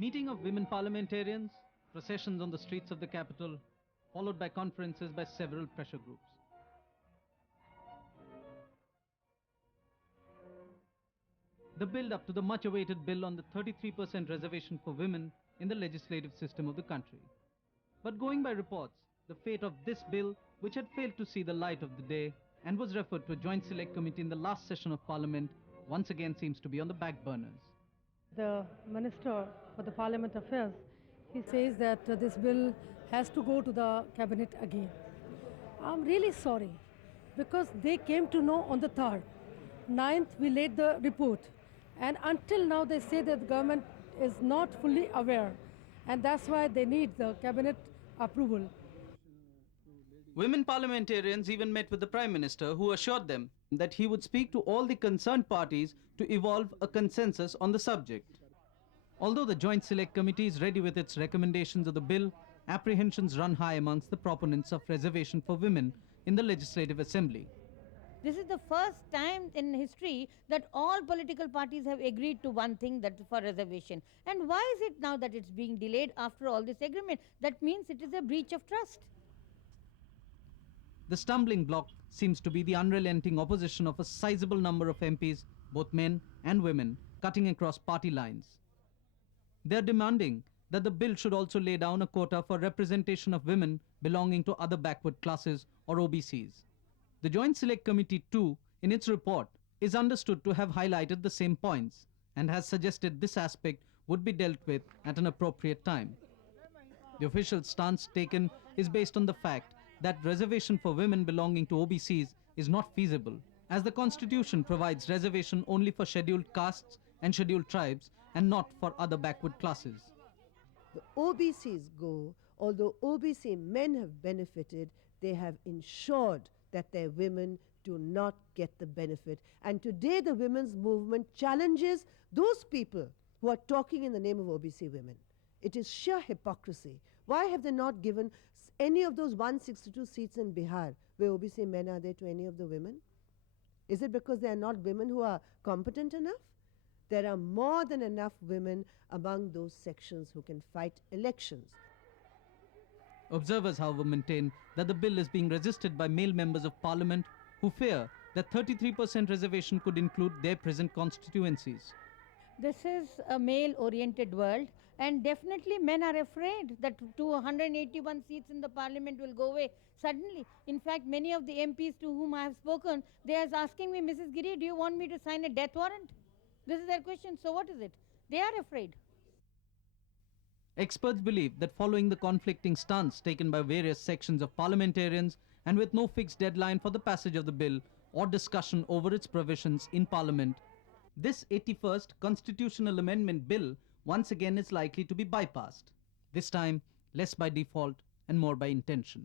Meeting of women parliamentarians, processions on the streets of the capital, followed by conferences by several pressure groups. The build-up to the much-awaited bill on the 33% reservation for women in the legislative system of the country. But going by reports, the fate of this bill, which had failed to see the light of the day and was referred to a joint select committee in the last session of Parliament, once again seems to be on the back burners. The Minister for the Parliament Affairs, he says that this bill has to go to the Cabinet again. I'm really sorry, because they came to know on the 3rd. 9th, we laid the report. And until now, they say that the government is not fully aware. And that's why they need the Cabinet approval. Women parliamentarians even met with the Prime Minister, who assured them that he would speak to all the concerned parties to evolve a consensus on the subject. Although the Joint Select Committee is ready with its recommendations of the bill, apprehensions run high amongst the proponents of reservation for women in the Legislative Assembly. This is the first time in history that all political parties have agreed to one thing, that for reservation. And why is it now that it's being delayed after all this agreement? That means it is a breach of trust. The stumbling block seems to be the unrelenting opposition of a sizable number of MPs, both men and women, cutting across party lines. They are demanding that the bill should also lay down a quota for representation of women belonging to other backward classes or OBCs. The Joint Select Committee too, in its report, is understood to have highlighted the same points and has suggested this aspect would be dealt with at an appropriate time. The official stance taken is based on the fact that reservation for women belonging to OBCs is not feasible, as the Constitution provides reservation only for scheduled castes and scheduled tribes and not for other backward classes. The OBCs go, although OBC men have benefited, they have ensured that their women do not get the benefit. And today the women's movement challenges those people who are talking in the name of OBC women. It is sheer hypocrisy. Why have they not given any of those 162 seats in Bihar where OBC men are there to any of the women? Is it because they are not women who are competent enough? There are more than enough women among those sections who can fight elections. Observers, however, maintain that the bill is being resisted by male members of Parliament who fear that 33% reservation could include their present constituencies. This is a male-oriented world, and definitely men are afraid that 281 seats in the parliament will go away suddenly. In fact, many of the MPs to whom I have spoken, they are asking me, Mrs. Giri, do you want me to sign a death warrant? This is their question. So what is it? They are afraid. Experts believe that following the conflicting stance taken by various sections of parliamentarians and with no fixed deadline for the passage of the bill or discussion over its provisions in Parliament, this 81st Constitutional Amendment Bill once again is likely to be bypassed, this time less by default and more by intention.